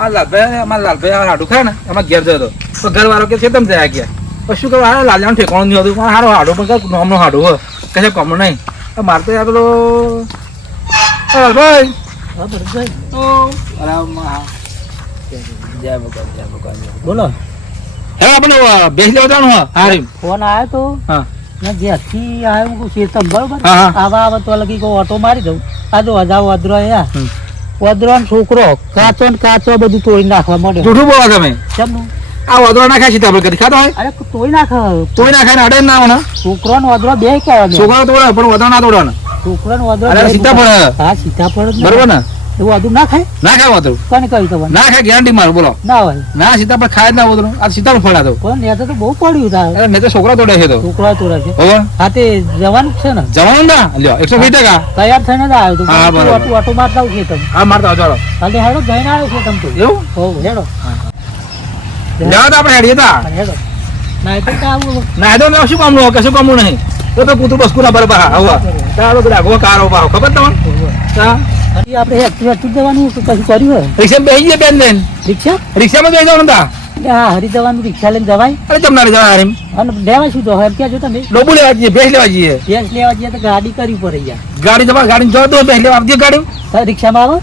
મારા લાલભાઈ હાડું ખાય ને એમાં ઘેર જતો તો ઘરવાળો કે છે તમે જાય ગયા પછી શું કહું હા લાલજાનું ઠેકાણું નહીં હતું પણ હારો હાડું પણ નામનું હાડું હોય કશે કમનું નહીં મારે તો યાર પેલો લાલભાઈ બોલો હે આપણે બેસી લેવા જવાનું હા ફોન આવ્યો તો હા જ્યાંથી આવ્યો શેતમ બરોબર હા. આવા તો લગી કોઈ ઓટો મારી દઉં આ જો હજાર વદરો વદરો છોકરો કાચો ને કાચો બધું તોડી નાખવા માંડ્યો જૂઠું બોલો તમે કેમનું આ વધરો ના ખાય સીતાફળ કદી ખાતો હોય અરે તોડી નાખે તોય ના ખાય ને અડે ના આવે છોકરો ને વદરો બે કહેવાય છોકરા તોડે પણ વધરો ના તોડે ને છોકરો ને વદરો અરે સીતાફળ હા સીતાફળ જ બરોબર ને એવું વધુ ના ખાય ના ખાય વધરો કોને કહ્યું તમારે ના ખાય ગેરંટી મારું બોલો ના હોય ના સીતાફળ ખાય જ ના વધરો આ સીતાફળ ફળ હતો પણ નેતા તો બહુ પડ્યું તારે અરે મેં તો છોકરા તોડે છે તો છોકરા તોડે છે હવે હા તે જવાનું છે ને જવાનું ના લ્યો 120 તૈયાર થઈને જ આવ્યો હા, તો બરાબર. ઓટો મારતા આવું છે તમે હા મારતા ચાલો કાલે હેડો જઈને આવ્યો છે તમે તો એવું હો હેડો લેવા તો આપણે હેડીએ તા હેડો ના તો આવું ના તો શું કામનું હોય કશું કામનું નહીં તો કૂતરું બસકું ના બરાબર હા હવે ચાલો રાખો કારો બારો ખબર તમને હા હજી આપણે હેઠું જવાનું કે કશું કર્યું હોય રિક્ષા બેસી જઈએ બેન બેન રિક્ષા રિક્ષામાં જઈ જવાનું તા હા હરી જવાનું રિક્ષા લઈને જવાય અરે તમને જવા હારીમ અને લેવા શું તો એમ ક્યાં જો તમે ડોબુ લેવા જઈએ ભેંસ લેવા જઈએ ગેસ લેવા જઈએ તો ગાડી કરવી પડે યાર ગાડી તમારે ગાડી જો દો ભેંસ લેવા આપજે ગાડી તો રિક્ષામાં આવો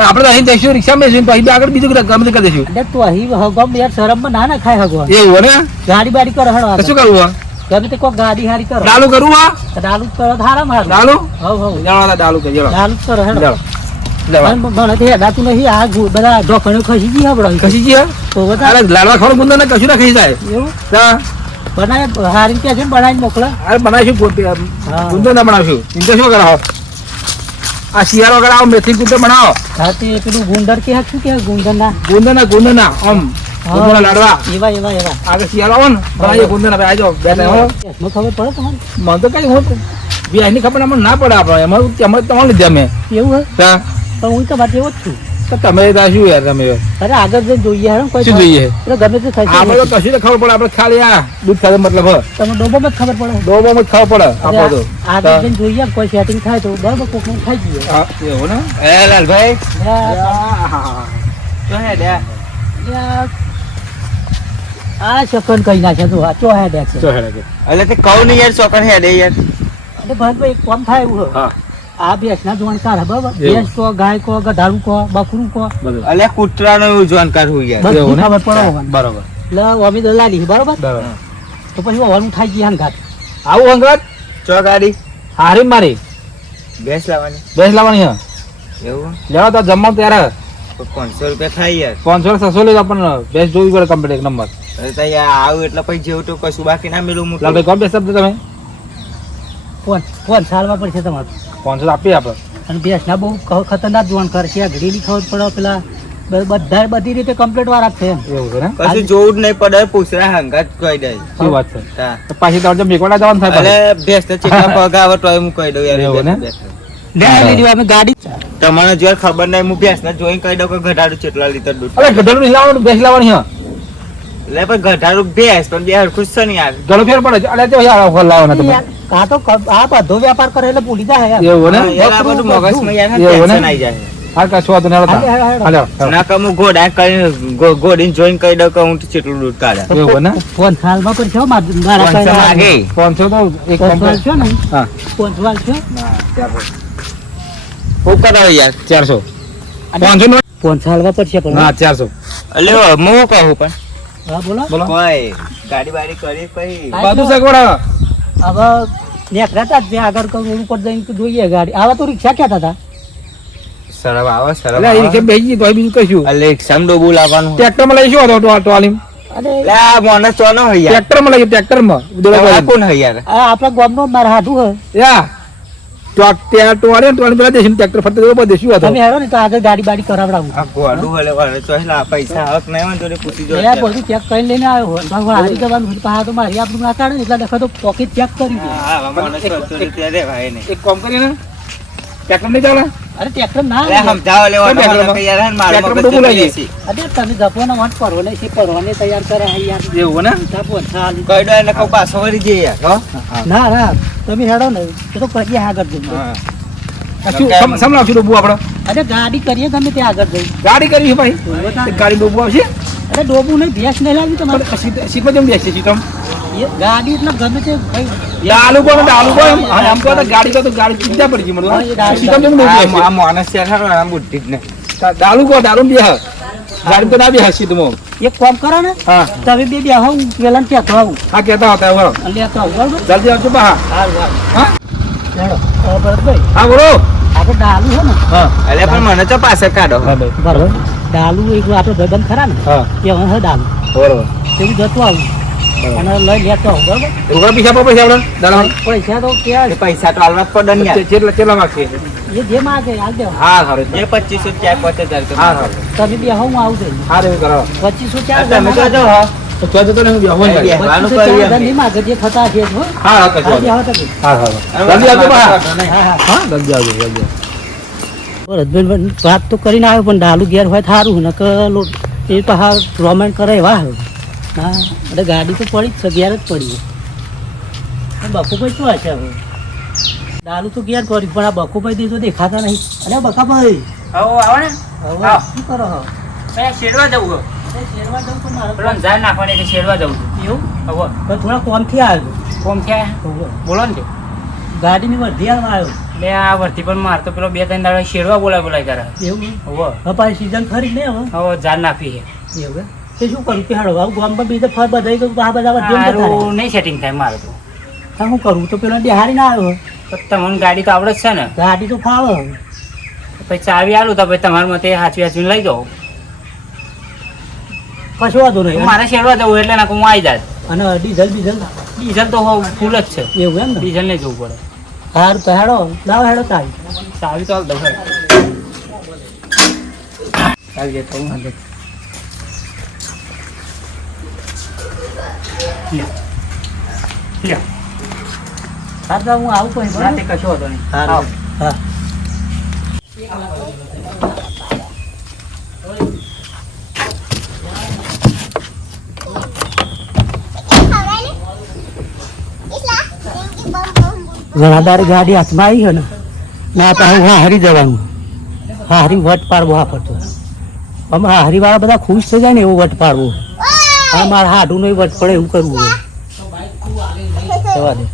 આપણે તો અહીં જઈશું રિક્ષામાં બેસીશું તો અહીં આગળ બીજું ગમે તે કરી દઈશું એટલે તો અહીં હગમ યાર શરમમાં ના ખાય હગવા એવું ને ગાડી બાડી કરો હડવા તો શું કરવું હોય ગમે તે કોઈ ગાડી હારી કરો ડાલું કરવું હા તો ડાલુ જ કરો તો હારામ હારું ડાલું હવ હવ જાણો ડાલું કરી જાણો ડાલુ જ કરો હેડો લેવા મને તો હેડાતું નહીં આ બધા ઢોકણું ખસી ગઈ હબડો ખસી ગયા તો બધા અરે લાડવા ખાવાનું ગુંદર ને કશું ના ખસી જાય એવું હા બનાય હારી કે છે ને બનાવીને મોકલે અરે બનાવીશું પોતે હા. ગુંદર ના બનાવશું એમ તો શું કરાવો આ શિયાળો વગર આવો મેથી ગુંદર બનાવો હા તે પેલું ગુંદર કે શું કે ગુંદર ના ગુંદર ના આમ ગુંદર લાડવા એવા એવા એવા આગળ શિયાળો આવો ને બનાવીએ ગુંદર ના આવજો બે ટાઈમ હો મને ખબર પડે તમારે મને તો કઈ હું બિહારની ખબર અમને ના પડે આપણે એમાં તમારે લીધે અમે એવું હોય હા પણ હું તો બાકી એવો જ છું તો તમે તો શું યાર તમે અરે આગળ જઈને જોઈએ હેડો કોઈ શું જોઈએ એટલે ગમે તે થાય આપણે તો કશું તો ખબર પડે આપણે ખાલી આ દૂધ ખાધે મતલબ તમે ડોબામાં જ ખબર પડે ડોબામાં જ ખબર પડે આપણે તો આગળ જઈને જોઈએ કોઈ સેટિંગ થાય તો બરાબર કોક ખાઈ જઈએ હા એવું ને એ લાલભાઈ આ શકન કઈ નાખે તો આ ચોહે દે છે એટલે તે કહું નહીં યાર ચોકર હેડે યાર એટલે ભાઈ એક કામ થાય એવું હા આ ભેંસના જોણકાર હે બરાબર એવું. ભેંસ કો ગાય કો ગધાડું કો બકરું કો બધું એટલે કૂતરાનો એવું જાણકાર હોય યાર બધી એવું ને? ખબર પડે હોવાની. બરોબર એટલે અમે દલાલી બરાબર બરોબર તો પછી હોવાનું થાય ગયા ઘાટ આવું અંગત ચો ગાડી હારી મારી ભેંસ લાવવાની બેસ લાવવાની હા એવું લેવા તો જમવા ત્યારે તો 500 રૂપિયા થાય યાર 500 600 લઈ આપણને બેસ જોવી પડે કમ્પ્લીટ એક નંબર અરે તો યાર આવું એટલે પછી જેવું તો કશું બાકી ના મેલું હું લાલભાઈ કોણ બેસ આપજો તમે ફોન સાલવા પડશે તમારે 500 આપીએ આપણે અને ભેંસના બહુ ખતરનાક જોણકાર છે આ ઘડીની ખબર પડે પેલા બધા બધી રીતે કમ્પ્લીટ વાળા જ છે એમ. એવું છે ને કશું જોવું જ નહીં પડે પૂછરા હંગાત કહી દે શું વાત છે હા. તો પાછી તમારે મેકવાડા જવાનું થાય એટલે પાછું. ભેંસ તો ચેટલા પગ આવે તોય હું કહી દઉં યાર એવું ને? ભેંસ. લે આ લીધી અમે ગાડી તમને જો ખબર નહીં હું ભેંસ ને જોઈને કહી દઉં કે ઘટાડું ચેટલા લીટર દૂધ અરે ગધેડું નહીં લાવવાનું બેસ લાવવાની હા એટલે પણ ઘટાડું ભેંસ પણ બે હરખું જ છે ને યાર ઘણો ફેર પડે છે અરે તો યાર ઓફર લાવવાના તમે યાર, આ તો આ બધો વેપાર કરે એટલે ભૂલી જાય યાર. એવું ને હા, યાર આ બધું મગજમાં યાર એવું ને? ટેન્શન આવી જાય હા કશું વાંધો નહીં હાલે, હાલે, હાલે. હાલો ના કે હું ઘોડા કરીને ઘોડીને જોઈને કહી દઉં કે હું ચેટલું દૂધ કાઢે એવું ને ફોન સાલમાં પડશે હો, મારા પંચમ પાસે આગે 500 તો એક ફોન કમ્પ્લીટ છે ને હા ફોન છે ખૂબ કરાવે યાર 400 500 નો ફોન સાલવા પડશે પણ હા 400 એટલે હું કહું પણ હા બોલો બોલો કોઈ ગાડી બાડી કરી પછી બધું સગવડ હવે નેકરાતા જ ત્યાં આગળ રોડ ઉપર જઈને તો જોઈએ ગાડી આવા તો રિક્ષા કહેતા હતા શરમ આવે શરમ એટલે એ કે બેસી તો બીજું કશું એટલે રિક્ષામાં ડોબું લાવવાનું ટ્રેક્ટર માં લઈશું તો ટોલીમ અરે એટલે આ માણસ ચોનો હોય યાર ટ્રેક્ટર માં લઈએ ટ્રેક્ટર માં આ કોણ હોય યાર આ આપણા ગામનો મારા હાથું હોય યા ટોલી પેલા દેશું ટ્રેક્ટર ફરતે બહુ દેશું હતો તમે હેરો ને તો આગળ ગાડી બાડી કરાવડાવું આ ગોડું હલે વાળે ચોહેલા પૈસા હક નહીં હોય તો પૂછી જો એ બધું ચેક કરીને લઈને આવ્યો હોય ભાઈ હારી જવાનું હોય પાછા તો મારી આપણું ના કાઢે ને એટલે દેખો તો પોકેટ ચેક કરી દે. હા માણસ તો ત્યારે ભાઈ નહીં એક કામ કરીને ટ્રેક્ટર નહીં ચાલે અરે ટ્રેક્ટર ના એટલે સમજાવો લેવાનો ટ્રેક્ટરમાં? કે યાર હે ને મારો ટ્રેક્ટરમાં મગજ ડૂબું લાગી. બેસી. અરે તમે જપોને વાંટ પરવાને છે પરવાને તૈયાર કરે છે યાર એવું ને જપો ચાલ કહી દો એને કહું પાછો વળી જઈએ યાર હો ના ના તમે હેડો ને એ તો કરીએ આગળ જઈને હા શું સમલાવશું ડબ્બુ આપણે અરે ગાડી કરીએ ગમે તે આગળ જઈ. ગાડી કરી છે ભાઈ ગાડી ડૂબવા આવશે અરે ડોબું નહીં, ભેંસ નહીં લાવી તમારે. પણ સીટમાં જેમ બેસે સીટમ એ ગાડી એટલે ગમે તે ભાઈ. ડાલુ કોણ એમ કહો તો ગાડી તો ગાડી ચિંતા પડી ગઈ હા, એ ડાલુ. સીટમ જેમ ડૂબી આ માણસ છે આમ બુદ્ધિ જ નહીં. ડાલુ કહો ડાલુ બે ગાડી તો ના બે સીટમાં એક કામ કરો ને, હા તમે બે બે આવો, પેલા કહેતો આવું હા કહેતા હતા બરો અને લેતો આવું, બરાબર? જલ્દી આવજો બા હા લેડો. ભરતભાઈ, હા બોલો આપણે ડાલુ છે ને, હા અરે પણ મને તો પાસે કાઢો. બરાબર, ડાલુ એક આપણે ભાઈબંધ ખરા ને, હા એ હવે ડાલુ બરોબર તેવું જતું આવું અને લઈ લેતો આવું, બરાબર? રોકડા પૈસા આપો પૈસા આપણે દાદા પૈસા તો ક્યાં એ પૈસા તો હાલવા જ પડે ને યાર. કેટલા માગશે એ જે માગે હાલ દેવા. હા સારું જે 2500 ક્યાંક 5000 તો હા સારું તમે બે હું આવું છું હા એવું કરો 2500 ચાર તમે તો જો હા. તો તો જતો ને હું બેહો ને બે. 2500 ચાર નહીં માગે જે થતા છે હો. હા હા કશો હાલ દેવા તમે. હા હા જલ્દી આવજો બા હા હા. હા જલ્દી આવજો જલ્દી ભરતભાઈ વાત તો કરીને આવ્યો પણ ડાલુ ઘેર હોય સારું ને કે એ તો હા રોમેન્ટ કરે એવા હોય. હા એટલે ગાડી તો પડી જ છે, ઘેર જ પડી બકુભાઈ શું હશે હવે? ડાલુ તો ઘેર પડી પણ આ બકુભાઈ તો દેખાતા નહીં. અરે બકાભાઈ આવો આવો ને. હવે આવો. શું કરો હો? મેં શેરવા જવું હો. એ શેરવા જાઉં તો મારે પેલો ઝાડ નાખવાની એટલે શેરવા જવું છું. એવું હવે પણ થોડા કોમથી આવ્યો. કોમ થયા હવે બોલો ને તે. ગાડીની વર્ધી આવ્યો. બે આ વર્તી પણ મારતો પેલો 2-3 દાડા શેરવા બોલાય કરે. એવું હવે હવે પાછી સીઝન ખરી ને હવે હવે ઝાડ નાખી છે. એવું તે શું કરું કે હાડો આવું ગામમાં બીજે ફર બધાઈ તો આ બધા વધ્યો ને તારે. નહીં સેટિંગ થાય મારે તો. હા શું કરું તો પેલા બિહારી ના આવ્યો. તો તમને ગાડી તો આવડે જ છે ને. ગાડી તો ફાવે. પછી ચાવી આલું તો પછી તમારા મતે હાચવી લઈ જાઓ. કશો વાંધો નહીં. મારે શેરવા જવું એટલે ના હું આવી જાય. અને ડીઝલ બીઝલ ડીઝલ તો ફૂલ જ છે. એવું એમ ને. ડીઝલ ને જવું પડે. હાર તો હેડો લાવ હેડો તારી. ચાવી તો હાલ દઉં. ચાવી જતો હું હાલ દઉં. લ્યો. હાર તો હું આવું પછી ના તે બરાબર? કશો હતો નહીં. હાર આવો. હા. ઘણા દારી ગાડી હાથમાં આવી છે ને ના તો હું હારી જવાનું. હારી વટ પાડવો આ પડતો. અમે હારીવાળા બધા ખુશ થઈ જાય ને એવું વટ પાડવો. હા મારા હાડું નહીં વટ પડે એવું કરવું હોય. જવા દે.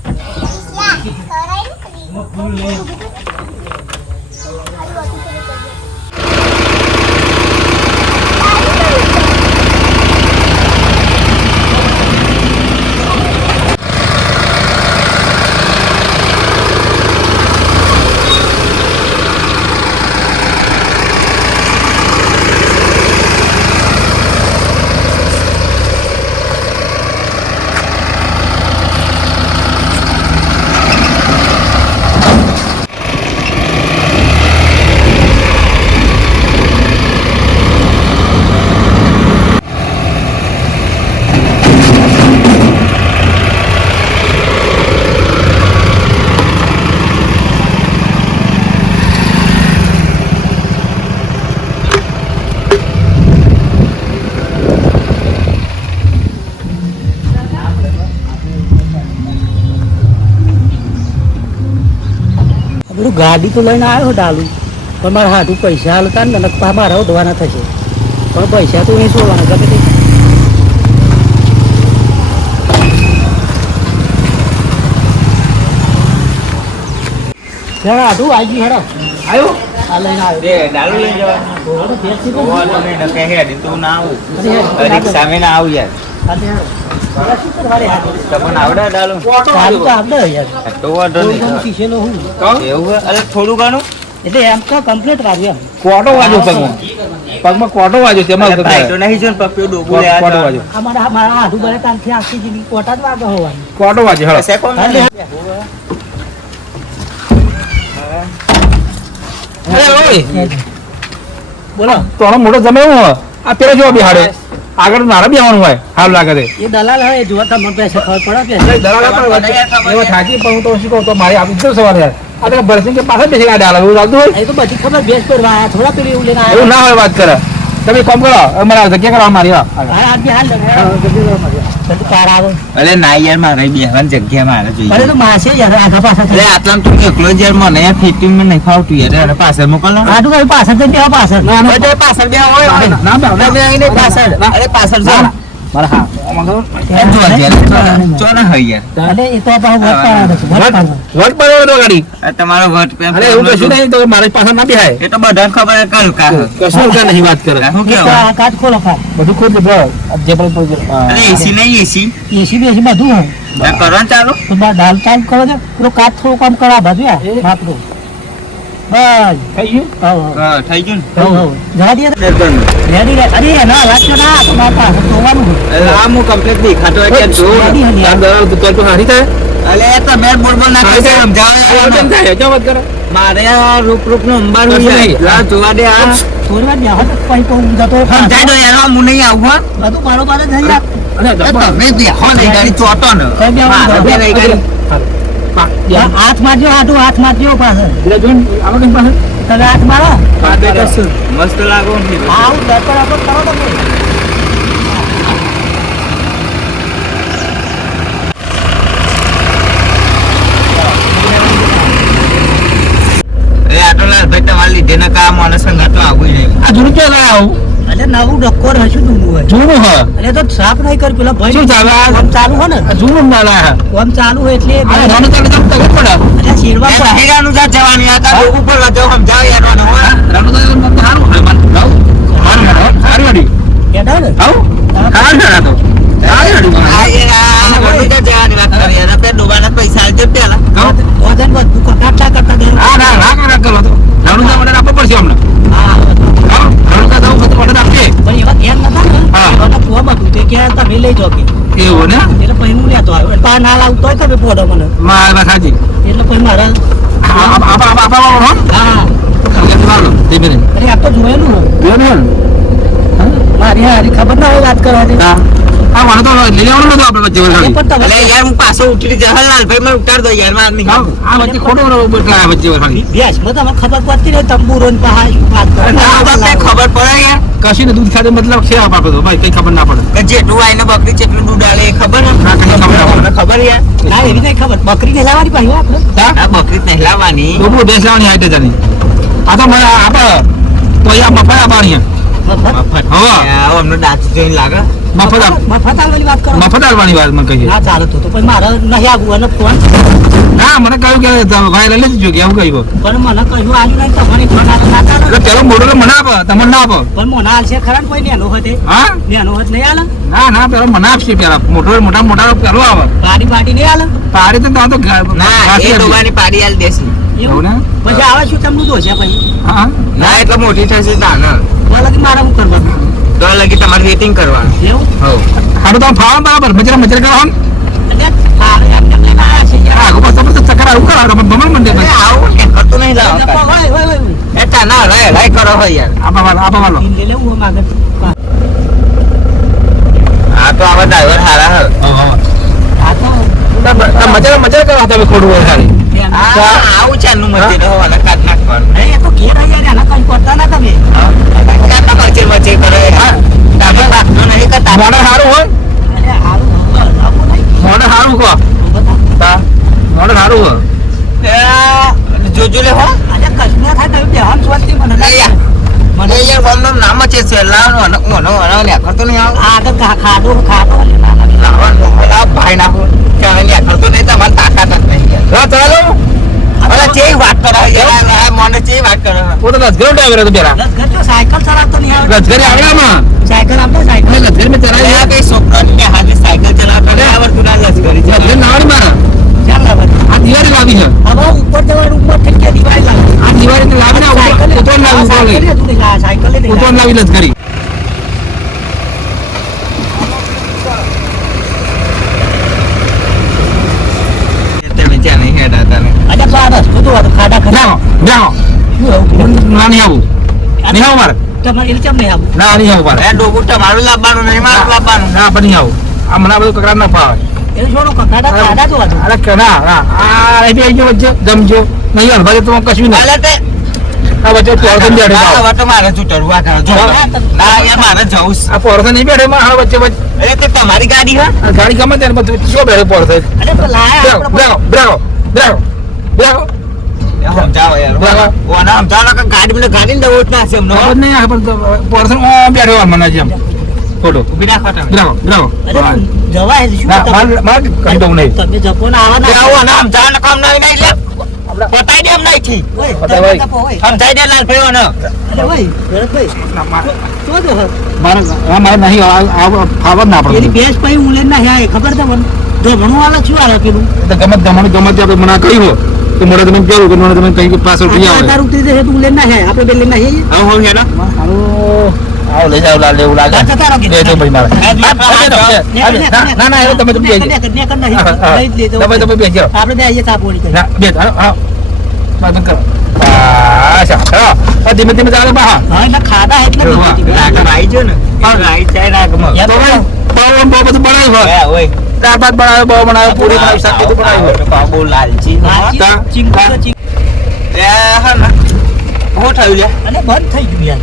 બધું ગાડી તો લઈને આવ્યો ડાલુ પણ મારા હાથું પૈસા હાલતા ને નકપા મારા ઉડવાના થશે પણ પૈસા તો નહીં છોડવાના ગમે તે. હેડો હાથું આવી ગયું હેડો. આવ્યો આ લઈને આવ્યો. બે ડાલુ લઈ જવા. હેડો, બેસી તો ઓવા જઈએ. તમે ન કહે હેડી તું ના આવું. હેડો. રિક્ષા મેં ના આવું યાર. હાથે હેડો. પેલા શું કરવા રે હાથે? તમને આવડે ડાલુ? ચાલુ તો આવડે યાર. તો વાંધો થોડું ઘણું નહીં. શીખેલો હું. એવું હે? અરે થોડું ઘણું એટલે એમ તો કમ્પ્લીટ વાગ્યો એમ. કોટો વાજો પગમાં કોટો વાજો તેમાં અરે ભાઈ તો નહીં જો ને પપ્પીઓ ડોબું લે આ કોટો વાજો મારા હાથું બને તાનથી આખી જિંદગી કોટા જ વાગે હોવાની. કોટો વાજો હેડો કશે કોણ હાલે. બોલો તોનો મોટો જમે હું હોય. આ પેલા જેવો બિહાડે આગળ મારે બેવાનું હોય હાલ લાગે છે એ દલાલ હવે જો તમને પૈસા ખબર પડે નહીં, દલાલ આપણે એવા થાકી પણ હું તો શું કહું તો મારી આપી દીધું સવારે યાર આ તો ભરસિંગ કે પાછા બેસી ગાડી હાલે એવું ચાલતું હોય એ તો બધી ખબર બેસ પર આયા થોડા પેલી એવું લઈને એવું આયા ના હોય વાત કરે તમે કામ કરો હવે મારે જગ્યા કરવા મારી હા આજે હાલ બધું કાર આવે અરે ના યાર મારે બેહવાની જગ્યા મારે અરે જોઈએ તો માસે યાર આગા પાછા અરે આટલામાં તું એકલો જ યાર મને યાર ફિટિંગ માં નહીં ફાવતું યાર અરે પાછળ મોકલ ને આટલું કઈ પાછળ જઈને બેહો પાછળ બધે પાછળ બે હોય તમે આવીને પાછળ અરે પાછળ જો મારા હા એ જો યાર ચો ના હોય યાર અરે એ તો આપણે વટ પાડવાનો છે, વટ પાડવાનો. વટ પડ્યો હતો ગાડી આ તમારો વટ પેમ અરે એવું કશું નહીં તો મારી પાસે ના બેહાય એ તો બધાને ખબર છે કાલ કા કશું કે નહીં વાત કરે શું એ તો કેવું આ કાચ ખોલો ખાટ. બધું ખોટ લીધું જે પણ અરે એસી નહીં એસી એસી બેસી બધું હોય. કરો ને ચાલુ તો બા દાલ ચાલ કરો છો પેલો કાચ થોડું કામ કરા બાજુ યાર માત્ર બસ થઈ ગયું હવ હવ થઈ ગયું હવ હવ જવા દે ને રેડી રે અરે ના રાખજો ના તો મારા પાસે જોવાનું છે. આ હું કમ્પ્લીટ દેખાતો હોય કે જો રેડી હે તાર યાર. દવા તો હારી થાય અલે તમે બોલ ના હારી કરી થાય સમજાવે કેમ થાય કેમ વાત કરે મારે આ રૂપ નો અંબારું કશું યાર નહીં. લા જોવા દે આ થોડી વાર બેહો તો પછી તો હું જતો રહું. સમજાય દો યાર હું નહીં આવું હા બધું બારોબાર જ થઈ યાર. અરે એ તમે બેહો નહીં ગાડી ચોટો ને કઈ બેહો મારે બે નહીં ગાડી હાથ મારજો હાથું હાથ મારજો પાછળ એટલે જોઈને આમાં કઈ પાસે તમે હાથ મારો કાતે કશું મસ્ત લાગો ને આવું દર્પણ આપણ કરો તમે એ આટલા ભાઈ તમારે લીધે ના કામ મને સંગાતો આવું નહીં આ જૂનું ક્યાં લાયા આવું અરે નવું ડક્કોર હશું જૂનું હોય જૂનું હ અરે તો સાફ નહીં કરી પેલા ભાઈ શું ચાલે આ? કામ ચાલુ હોય ને આ જૂનું ના લાયા કામ ચાલુ હોય એટલે આ રાણો ચાલે તો તગડ પડે અરે શેરવા એ પર બહેરાનું જા જવાની આ કા ઉપર લજો સમજાવ યાર મને હો રાણો ચાલે તો સારું હોય મન લાવ સારું ગાડી કેડા ને આવ સારું ગાડી તો સારું ગાડી આ યાર બધું જા જવાની વાત કરી યાર આપણે ડોબાના પૈસા આલજે પેલા વજન બધું કટાટા કરતા દે આ ના કરો તો રાણો ચાલે મને આપવો પડશે અમને હા રાણો ચાલે તો મને આપશે પણ એવા ધ્યાન નતા ને હા. એવા કુવા બધું તે કે તમે લઈ જાઓ કે એવું ને એટલે પછી હું લેતો આવ્યો પા ના લાવતો હોય તમે પોડો મને મારા વાત સાચી એટલે પછી મારા આપા હો હા ચાલો તે બેન અરે આ તો જોયેલું હોય બેન મારી હારી ખબર ના હોય વાત કરવાની હા મને તો લઈ આવવાનું નતું આપણે વચ્ચે અરે વળી પણ તમે અલે યાર હું પાછો ઉઠી જહરલાલ ભાઈ મને ઉતાર દો યાર માર નહીં આ વચ્ચે ખોટો બદલાયા વચ્ચે વળી ભેંસમાં તમને ખબર પડતી ને તંબુરો ને પહાડ વાત કરો. તમને ખબર પડે યાર કશી ને દૂધ ખાતે મતલબ છે આપણે તો ભાઈ કઈ ખબર ના પડે કે જેટલું આઈને બકરી જેટલું દૂધ આલે એ ખબર ને ના, કઈ ખબર ના પડે. મને ખબર યાર ના એવી નહીં ખબર બકરી ને લાવવાની પાછી હો આપણે આ બકરી નહેલાવાની લોકો બેસવાની હાઈટ જાની આ તો મને આપણે તો અહીંયા મફત આપવાની મફત હવે. અમને દાંત જોઈને લાગે મફત મફત આવવાની વાત કરો મફત આપવાની વાત મને કહીએ ના ચાલે તો પણ મારે નહીં આવવું અને ફોન ના મને કહ્યું કે તમે ભાઈ લઈ લેજો કે એવું કહ્યું પણ મને કહ્યું આવ્યું નહીં તમારે ફોન ના ચાલે એટલે પેલો મોડો મને આપે તમને ના આપો પણ મોના હાલશે ખરા ને કોઈ નેનો હતે હા નેનો હત નહીં હાલે ના ના પેલો મને આપશે પેલા મોટા પેલો આવે ગાડી બાડી નહીં હાલે પાડી તો ત્યાં તો ના એ ઘાસી આપી. ડોબાની પાડી આલ દેસી એવું ને? પછી આવે શું તમને દોશે પછી હા ના એટલે મોટી થશે તાન બોલા કે મારે શું કરવાનું તો લગી તમારે વેટિંગ કરવાનું એવું હવ હારું તમે ફાવા બરાબર મજરા કરો ને એટલે તારે એમને લઈને આવ્યા છે યાર. આગળ પાછળ તો ચક્કર આવું કરો તમે ભમણ મંડે અરે આવું ને કરતું નહીં લાવ હોય, હોય, હોય. એ તાના રાય કરો હોય યાર આપા વાલો ઈ લે લેવું હોય માગે. આ તો આવા ડ્રાઈવર હારા હ આ તો મજા કરો તમે ખોડું હોય ખાલી એમ. આવું છે નું મતે તો વાલા કાટ નાખવાનું અરે એ તો ઘેર આયા ને, આના કઈ કરતા ના તમે કાટના વચ્ચે વચ્ચે કરે તમે રાખજો નહીં કે તારે મોડર સારું હોય અરે હારું આવું નહીં. મોડર સારું કહો મોડર સારું હોય જોજો લે હો આજે કશું ના થાય તમે બેહાન સ્વાદથી મને ના લે યાર. મને યાર બોલનું નામ જ છે સેલાનો અને મોનો ને કરતો નહીં આવ આગળ ખાડો એટલે ના લાગે. લાવવાનું આ ભાઈ નાખો ચાલે ને કરતો નહીં તમારે તાકાત જ નહીં હા ચાલો અરે ચેવી વાત કરે યાર મને ચેવી વાત કરે હું તો લશ્કર ડ્રાઈવર હતો પેલા લશ્કર જો સાયકલ ચલાવતો નહીં આવડે. લશ્કરી આવડ્યામાં સાયકલ આપો સાયકલ લશ્કર મેં ચલાવી આ કઈ છોકરાને હાથે સાયકલ ચલાવતો નહીં આવડતું ના લશ્કરી લશ્કર ચલાવે. નાવડી મારા ચાલ હવે આ દિવાળી લાવી છે હવે ઉપર જવાનું ઉપર થઈ ગયા દિવાળી લાગે. આ દિવાળી લાવી ને ઉતોન લાવી સાયકલ હજુ નહીં લાવે, સાયકલ નહીં ઉતોન લાવે. લાવી લશ્કરી તમે ત્યાં નહીં હેડા તને અચ્છા, તો આ રસ્તો જો આ તો ખાડા ખાડા. જાઓ જાઓ શું આવું? ના નહીં આવું નહીં આવું મારે તમારે એટલે ચમ નહીં આવું? ના નહીં આવું મારે એ ડોકું તમારું લાવવાનું નહીં મારું લાવવાનું ના પણ નહીં આવું આ મને આ બધું કકડાટ ના ફાવે એટલે છોડો, ખાડા ખાડા જો આ તો. અરે ના ના આ રહી આવી ગયો વચ્ચે જમજો નહીં હલવાજે તો કશું નહીં હાલે તે આ વચ્ચે પોરસન બેઠો ના, છે. હવે તો મારે છૂટવું આ ઘર. જો. ના, યાર, મારે જવું છે. આ પોરસન નહીં બેઠો એમાં હારો વચ્ચે વચ્ચે એ તો તમારી ગાડી હા આ ગાડી ગમે ત્યારે બધું શું બેઠો પોરસન અરે તો લાયા બ્રાવો બ્રાવો બ્રાવો બ્રાવો સમજાવો યાર બરાબર. ઓના સમજાવો કે ગાડીને દવો જ ના છે એમનો ખબર નહીં આ પણ પોરસન બેઠો હોય મને જેમ ફોટો ઊભી રાખો તમે. બ્રાવો બ્રાવો અરે જવાય શું ના તમે માર કંઈ દઉં નહીં તમે જપો ને આવા ના આવો ના સમજાવો ને કામ નહીં લે બતાઈ દે એમ નહીં થી ઓય બધા ભાઈ. જપો ઓય સમજાઈ દે લાલ ભાઈઓ ને અરે ઓય ભરતભાઈ ના, મારે તો જો મારે નહીં ફાવર ના એની પડે ભેંસ પછી ઉલે ના હે ખબર છે મને જો ભણું વાળા શું આલે પેલું ગમત આપણે મને આ કહ્યું તો મોડે તમે કેવું કે મને તમે કઈ પાછળ લઈ આવો તાર ઉતરી જશે તો ઉલે ના હે આપણે બે લે ના હે આવો હો હેડો આવો લઈ જાવ લાલ એવું લાગે જતા રહો કે. બે જો ભાઈ મારે ના ના એવું તમે તો બેસી તમે બેસી જાઓ આપણે બે આઈએ ચા પોણી કરી ના બે હા બાદ કરો આશા હા ધીમે ધીમે ચાલે બા હા એટલે ખાધા એટલે વાહ, બીજી રાગ આવી જો ને રાઈ જાય રાગમાં યાર, બહુ બધું બનાવ્યું હોય ઓય દાળ ભાત બનાવ્યો બહુ બનાવ્યો પૂરી બનાવી શાક બધું બનાવ્યું બાબુ લાલજી લાલચી, તા. ચીંગું તો ચીંગ. એ હા ને હું થયું લે અને બંધ થઈ ગયું યાર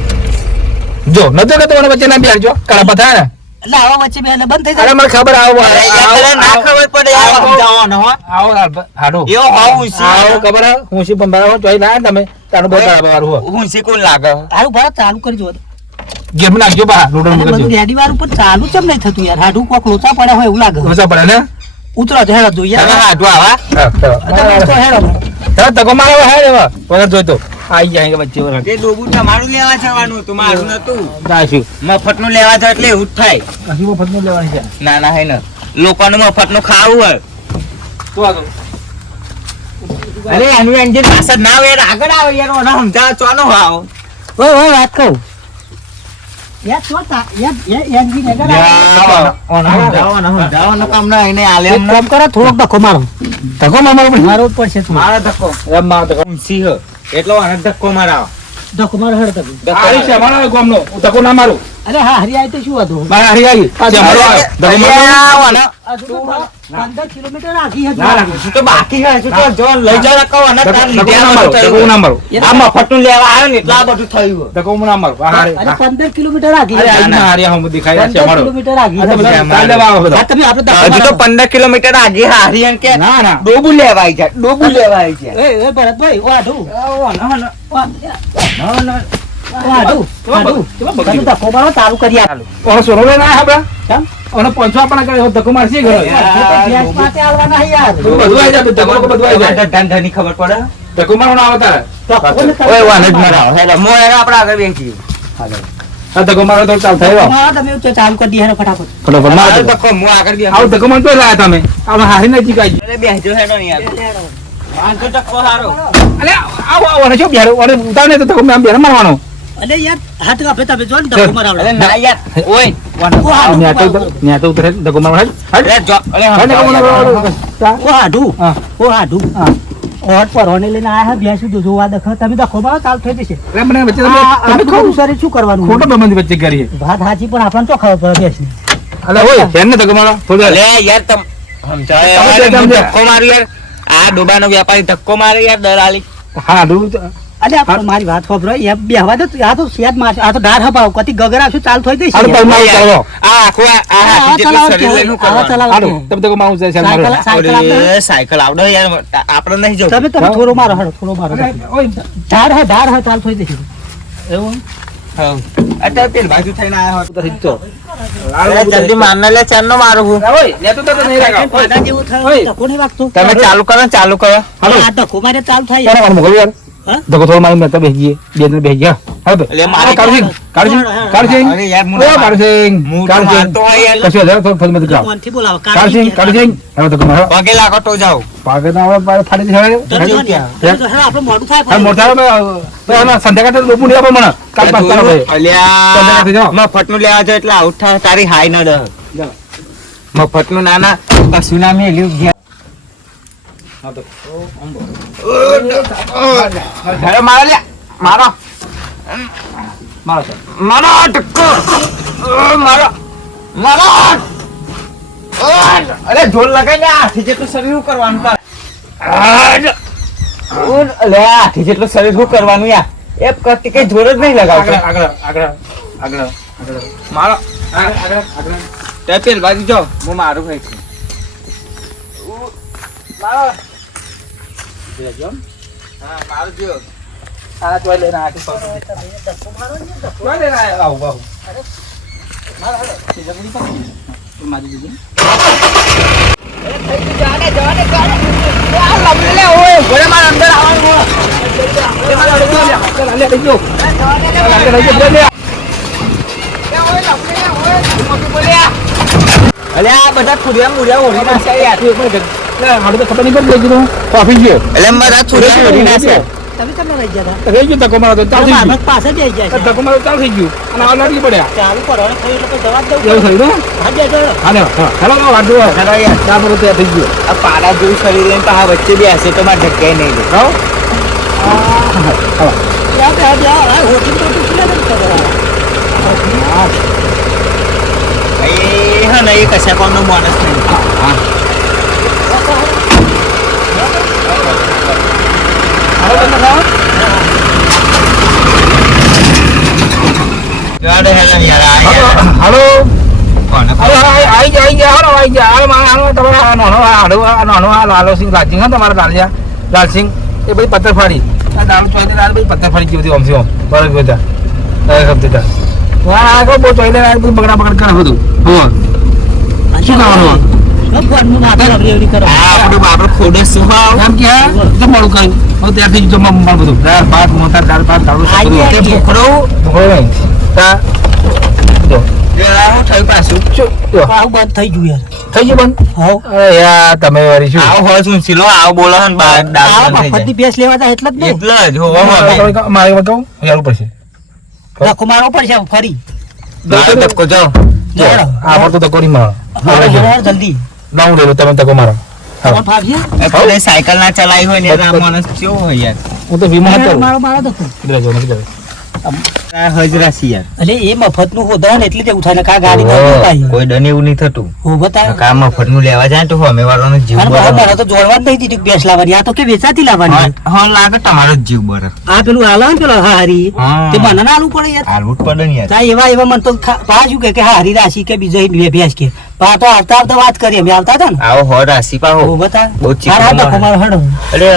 જો નતો કે તમને વચ્ચે ના બેસજો કાળા પથા ને એટલે આવા વચ્ચે બે એટલે બંધ થઈ અરે જાય મને ખબર આવો અરે યાર તને ના ખબર પડે યાર સમજાવવાનો હો આવો હાડો એવો હોવું આવો છે ખબર હું શી પણ બરાબર જોઈ ના તમે તારું બહુ કાળા વાળું હો હું શી કોણ લાગે તારું ભરત ચાલુ કરજો ગેમ નાખજો બા લોડો અને બધું કરજો રેડી વાળું પણ ચાલુ ચમ નહીં થતું યાર હાડું કોક લોચા પડ્યા હોય એવું લાગે મજા પડે ને ઉતરો જ હેડો જોઈએ તમે હાડું આવા તમે ઉતરો હેડો તારા તકો મારો હે એવા વગર જોઈતો આઈ જાય વચ્ચે વગર તે ડોબું તમારું લેવા જવાનું હતું મારું નતું દાશું મફત નું લેવા જાવ એટલે એવું જ થાય અહીં મફત નું લેવાની છે ના ના હે ને લોકોને મફત નું ખાવું હોય તો આ તો અરે આનું એન્જિન પાછળ ના આવે યાર, આગળ આવે યાર ઓને સમજાવો ચોનો આવો ઓય ઓય વાત કહું યાર ચોટા યાર એન્જિન હેડો સમજાવો કામ ના એને આલે એક કામ કરો થોડોક ધક્કો મારો તકો મારો પણ મારો જ પડશે થોડો મારો ધક્કો એમ મારો તકો સિંહ એટલો આને ધક્કો મારાવો ધક્કો મારો હેડો તમે આરી છે મારો ગામનો હું તકો ના મારું અરે હા હરી આવી તો શું હતું મારા હારી આવી આ જે મારો આવ્યો. તકો મારો આ તો 15 કિલોમીટર આગી હતી ના, ના. શું તો બાકી છે શું તો જો લઈ જાવ કહો અને તાર લીધે તકો ના આ મારું બધું તકો ના થયું. મારું આ મફત નું લેવા આવ્યો ને એટલે આ બધું થયું તકો ના મારું આ હારી અરે 15 કિલોમીટર આગી અરે હતી. આઈ ના હારી હું દેખાઈ રહ્યા છે 15 મારો કિલોમીટર આગી આ તો હતી. બધા ચાલ લેવા આવો બધા. હા, તમે આપણે ધક્કો હજુ તો મારો. 15 કિલોમીટર આગે હારી એમ કે ના ના ડોબું લેવા આવી જાય ડોબું લેવા આવી જાય એ ભરતભાઈ ઓ આઢું ના આઢું તમે ધક્કો મારો ચાલુ કરી આલો ઓનો સોનો લઈને આયા આપડા કેમ? ઓનો પંચો આપણા કરે ધક્કો મારશે ઘરે ગેસ માટે આલવાના હે યાર બધું આવી જાય ધક્કો બધું આવી જાય ધંધાની ખબર પડે ધક્કો મારવાનો આવે તારે ધક્કો ને તમે- ઓય વાને જ મરાવો હેલો મો એને આપણે આગળ બેસી આ ધક્કો મારો તો ચાલ થયો હા, તમે તો ચાલુ કરી દીધા ફટાફટ ફટાફટ મારો ધક્કો. ધક્કો મો આગળ બેસી આવો ધક્કો મારતો લાયા તમે આમાં હારી નજીક આવી અરે બેસજો હેડો ને યાર વાંધો ધક્કો હારો અલે આવો આવો ને શું બેરો અને ઉતાર ને તો ધક્કો આમ બેરો મારવાનો અરે યાર હાથ કાપે તમે જો ને ધક્કો મારાવડો અરે ના યાર ઓય ઓ હાડું ન્યા તો ઉતરે ધક્કો મારવાનો હટ અરે જો અરે હટ ધક્કો મારવાનો ઓ હાડું હા ઓ હાડું હા ઓટ પર હોને લઈને આયા બે સુધી જોવા દેખો તમે ધક્કો મારો ચાલુ થઈ જશે અરે મને વચ્ચે આ તમે આટલું ખોટો બધું શરીર શું કરવાનું સંબંધ વચ્ચે કરીએ વાત સાચી પણ આપણને તો ખબર પડે બેસની. અલે ઓય એને ધક્કો મારો થોડું અરે યાર તમ સમજાય તમે યાર, સમજાય. ધક્કો માર્યો યાર આ ડોબાનો વ્યાપારી ધક્કો મારે યાર દલાલી હા ડૂબ અરે આ મારી વાત ખબર એ બેહવા દે આ તો સેજ માં આ તો ડાર હપાવ કતી ગગર આવશે ચાલુ થઈ જશે હાલો યાર. ભાઈ મારો ચાલો આ આખું આ આવા હાથી જેટલું ચલાવો શરીર લઈને આવા કરવાનું. ચલાવો હાલો તમે ધક્કો મારું છે ચાલ મારો સાયકલ આપને. અરે, સાયકલ આવડે યાર આપણે નહીં જવું તમે થોડો મારો હડો થોડો મારો ઓય ડાર હે ચાલુ થઈ જશે એવું હા. અત્યારે પેલી બાજુ થઈને આયા હોત. તો હિચો અરે, જલ્દી મારને લે ચારનો મારું હું. ઓય ને તો નહીં રાખ પાડા જેવું થાય ઓય. ધક્કો નહીં વાગતો તમે ચાલુ કરો ને ચાલુ કરો હાલો આ ધક્કો મારે ચાલુ થાય યાર મને મોકલ યાર હા? ધક્કો થોડો મારી મેં તો બેસી જઈએ બે જણ બેસી ગયા હવે એટલે મારે કાળસિંગ કાળસિંગ અરે યાર હું ઓ ના કાળસિંગ હું તો કાળસિંગ મારતો હોય યાર. કશું હજાર થોડું ફરી મત જાઓ કોણથી બોલાવો કાળસિંગ કાળસિંગ હવે તો મારો પગે લાગો તો જાઓ પાગે ના આવે પાગે ફાડી દે આપણે મોડું થાય હા મોટા ભાઈ અમે સંધ્યાકાળ તો લોપું નહીં આપો મને કાલ પાસ કરો ભાઈ અલ્યા મફતનું લેવા જાવ એટલે આઉટ થાય તારી હાઈ ન દહ જાઓ. મફતનું નાના કશું ના મેલ્યું ગયા ઘરે મારો લે મારો મારો સર મારો ટક્કો મારો મારો અરે ઢોલ લગાઈને હાથી જેટલું શરીર શું કરવાનું તારે અલે હાથી જેટલું શરીર શું કરવાનું યાર એ કતી કઈ જોર જ નહીં લગાવતો. આગળ મારો આગળ તે પેલ બાજુ જો હું મારું ભાઈ છું. મારો હા મારું જો. આ તો લઈને આ તો લઈને આવું બાહુ મારા તે જમણી પર મારી દીધી અલે આ બધા ખુડિયા મુડિયા ઓઢી નાખ્યા યાર. હાડું તો ખબર નહીં પડી ગયું કોફી ગયો એટલે બધા ખુડિયા ઓઢી નાખ્યા. તમે તમને રહી ગયા રહી ગયું તકો મારો તો ચાલુ થઈ હતા પાસે જ આવી જાય ગયું તકો મારો ચાલુ થઈ ગયું અને આ લડી પડ્યા ચાલુ કરવાનું થયું એટલે જવાબ દઉં એવું થયું ને હા જજો હાલો હાલો વાંધો ચાલો યાર. ચા બધું તૈયાર થઈ ગયું આ પાડા જેવું શરીર લઈને તો આ વચ્ચે બેસે તો મારે ઢકાઈ નહીં દે. હાલો હોટી તો એ હા ને એ કશા કોમનો માણસ નહીં. હાલો તમે ખાઓ જોડે હેલો યાર આ યાર. હાલો કોણ હાલો આવી ગયા હાલો મારો તમારા નાનો આ લાલોસિંહ લાલસિંહ હા તમારા લાલસિંહ એ બધી પથ્થર ફાડી આ દારૂ ચોઈથી લાલ બધી પથ્થર ફાડી ગઈ બધી ઓમથી ઓમ બરફ બધા હપ્તે હા બહુ ચોઈને બધું બગડ કરે બધું શું ખાવાનું ફોનનું માથું રબડી કરો આ આપણું ખોડે સુહાવ એમ કે તો મોડું કર્યું હવે ત્યારથી જ જમવા બધું દાળ ભાત મોટા દાળ ભાત દાળ આઈ ગયા. નહીં તા જો હું થયું પાછું. આવું બંધ થઈ ગયું યાર થઈ ગયું બંધ હાવ અરે યાર તમે વારી શું આવો હોય શું સિલો આવો બોલો ને બાર આવો દાળ થઈ મફતની જાય. ભેંસ લેવા જાય એટલે જ નહીં એટલે જ હોવા મારે કહું યાર પડશે ધક્કો મારવો પડશે ફરી દાળ ધક્કો જાઓ. જાઓ. આ પડતો તો કરી મારો જલ્દી ના હું લેલો તમે તકો મારો તમારે ફાવશે એ પેલે સાયકલ ના ચલાવી હોય ને એટલે આ માણસ કેવો હોય યાર. હું તો વીમા હતો મારો મારો ધક્કો કીધા જો કીધા આ હજરાસી યાર. એટલે એ મફતનું હોદરા ને એટલે જ એવું થાય ને કા ગાડી કાઢી પાઈ કોઈ ડન એવું નહીં થતું. હો બતાવ કા મફત નું લેવા જાય તો અમે વાળાનો જીવ અને બરે. મને તો જોડવા જ નહીં દીધું ભેંસ લાવવાની આ તો કે વેચાતી લાવવાની હા લાગે તમારો જ જીવ બરે. આ પેલું હાલે ને પેલો હારી હા. તે મને ના આલું પડે યાર હાલવું જ પડે ને યાર. તા એવા મને તો પાછું કે હારી રાશિ કે બીજો ભેંસ કે પા તો આવતા વાત કરી અમે આવતા હતા ને આવો હો રાશી પાહો. હો બતા બહુ ચીકણો હારા ધક્કો માણસ. મારો હડો અરે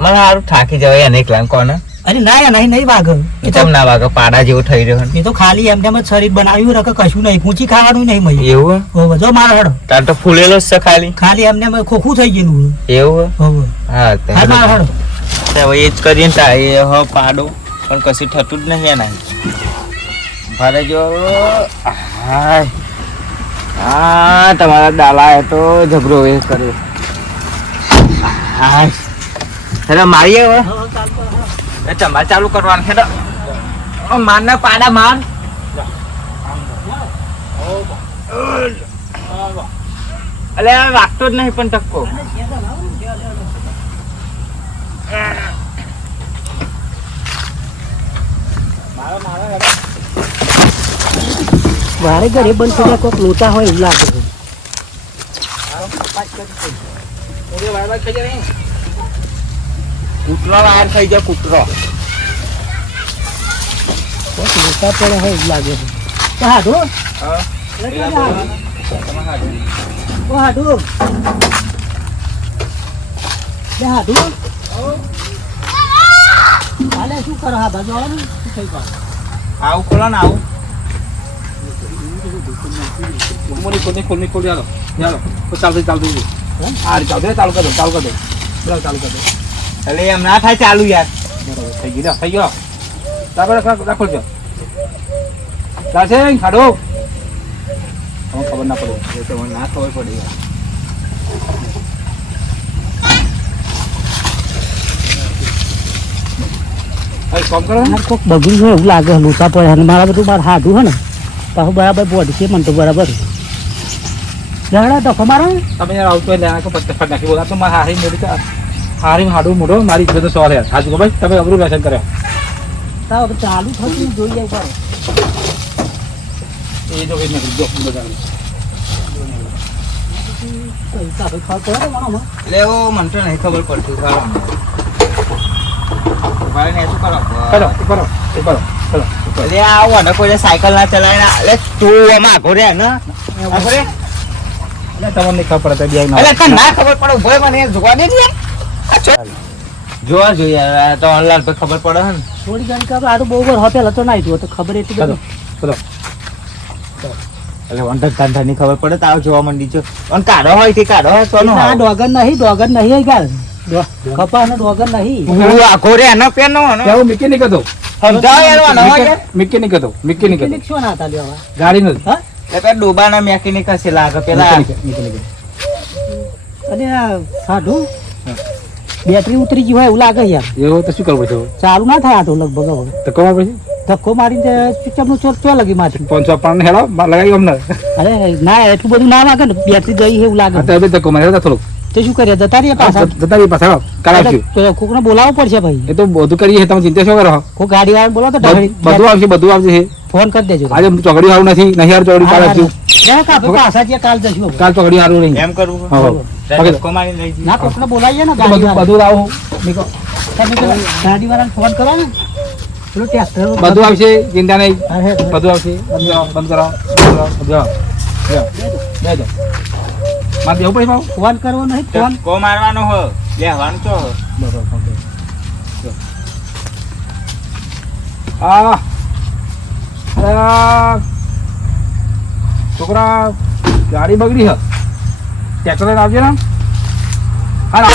મને સારું થાકી જવાય એને એકલા કોને અરે ના યાર નહીં વાઘ એ તો કેમ ના વાગે પાડા જેવું થઈ રહ્યો ને. એ તો ખાલી એમને એમ જ શરીર બનાવ્યું રકે કશું નહીં પૂછી ખાવાનું નહીં મય એવું હે? હો જો મારો હડો તાર તો ફૂલેલો જ છે ખાલી. ખાલી એમને એમ ખોખું થઈ ગયેલું એવું હે? હો હા તો હા મારો હડો હવે એ જ કરીએ ને તા એ હ પાડો પણ કશું થતું જ નહીં એના ભારે જો હાય હા તમારા દાલા એ તો જબરો એ કર્યો હાય હેલો મારીએ હવે એ તમારે ચાલુ કરવાનું છે માર ના પાડા માર અલે વાગતો જ નહીં પણ ટક્કો વારે ઘરે બંધ થઈ કોઈક લોચા હોય એવું લાગે છે કૂતરો બહાર થઈ જાય કૂતરો કોઈક લોચા પડે હોય એવું લાગે છે તો હાડો હાડો હાલે શું કરો હા બાજુ આવો ને શું થઈ ગયું આવું ખોલો ને આવું ખોલી ચાલો તો ચાલતું હા ચાલુ ચાલુ કરી દો બરાબર ચાલુ કરી દો એટલે એમ ના થાય ચાલુ યાર બરાબર થઈ ગયો રાખો છો ચાલશે ખાડો તમને ખબર ના પડે એ તો મને ના ખબર પડી યાર હવે કામ કરો આ કોઈક બગડ્યું હોય એવું લાગે લોચા પડે અને મારા બધું મારે હાડું હે ને પાછું બરાબર બોડી છે મને તો બરાબર જાડા ધક્કો મારો તમે યાર આવતો એટલે આખો પત્તે નાખી બોલા તો મારે હારી મોડી હારી હાડું મોઢો મારી ઈચ્છા તો સવાલ યાર હાજુ ભાઈ તમે અઘરું વ્યસન કર્યો તાવ ચાલુ થતું જોઈએ ઉપર એ જો ભાઈ નાખી જો બધા પૈસા ભાઈ ખર્ચ કરે ને મણોમાં એટલે એવો મને તો નહીં ખબર પડતી ભાઈ ને શું કરો કરો કરો કરો કરો અરે આવો ને કોઈ સાયકલ ના ચલાવે અરે તું આમાં આઘો રે ને આઘો રે તમને ખબર પડે બે અરે કઈ ના ખબર પડે ઉભો મને જોવા દે ને જોવા જોઈએ તો ઓનલાઈન પર ખબર પડે ને થોડી ઘણી ખબર આ તો બહુ વાર હોટેલ હતો ના આવ્યો તો ખબર એટલી ચલો બધી ચલો એટલે વંટર કાંઠાની ખબર પડે તો આવ જોવા માંડી છો અને કાઢો હોય તે કાઢો હોય સોનો આ ડોગર નહીં ગાલ કપા ને ડોગર નહીં હું આઘો રે ને પેનો ને કેવું મિકેનિક હતો સમજાવ યાર વાના હોય મિકેનિક હતો મિકેનિક હતો મિકેનિક શું ના હતા લેવા ગાડીનો હા એટલે ડોબાના મેકેનિક હશે લાગે પેલા મિકેનિક અને આ સાઢું બેટરી ઉતરી ગઈ હોય એવું લાગે યાર એવું તો શું કરવું છે ચાલુ ના થાય આટો લગભગ હવે તો કમા પછી ધક્કો મારીને ચૂપચાપનું ચો લગી માથું 555 હેડો લગાવી અમને અરે ના એટલું બધું ના લાગે ને બેટરી ગઈ એવું લાગે તો હવે ધક્કો માર્યો તો થોડુંક તો શું કરીએ જતા રહીએ પાછા જતા રહી પાછા કરાવશું કોકને બોલાવવું પડશે ભાઈ એ તો બધું કરીએ તમે ચિંતા શું કરો કોઈ ગાડી વાળા બોલો તો બધું આવશે ફોન કરી દેજો આજે ચોકડી વાળું નથી નહીં યાર ચોકડી કાલ આવશું પાછા ત્યાં કાલ જશું કાલ ચોકડી વાળું નહીં એમ કરવું હા, હા. ધક્કો મારી લઈ જઈએ. ના કોકને બોલાવીએ ને ગાડી વાળા બધું આવું તમે પેલા ગાડી વાળાને ફોન કરો ને પેલું ટ્રેક્ટર બધું આવશે ચિંતા નહીં હા, હે. બધું આવશે બંધ કરો બધું આવો બેજો મારે દેવું પડે ભાવ ફોન કરવો નહીં ફોન ધક્કો મારવાનો હો બેહવાનું છો આ છોકરા ગાડી બગડી હ ટ્રેક્ટર લઈને આવજે ને હા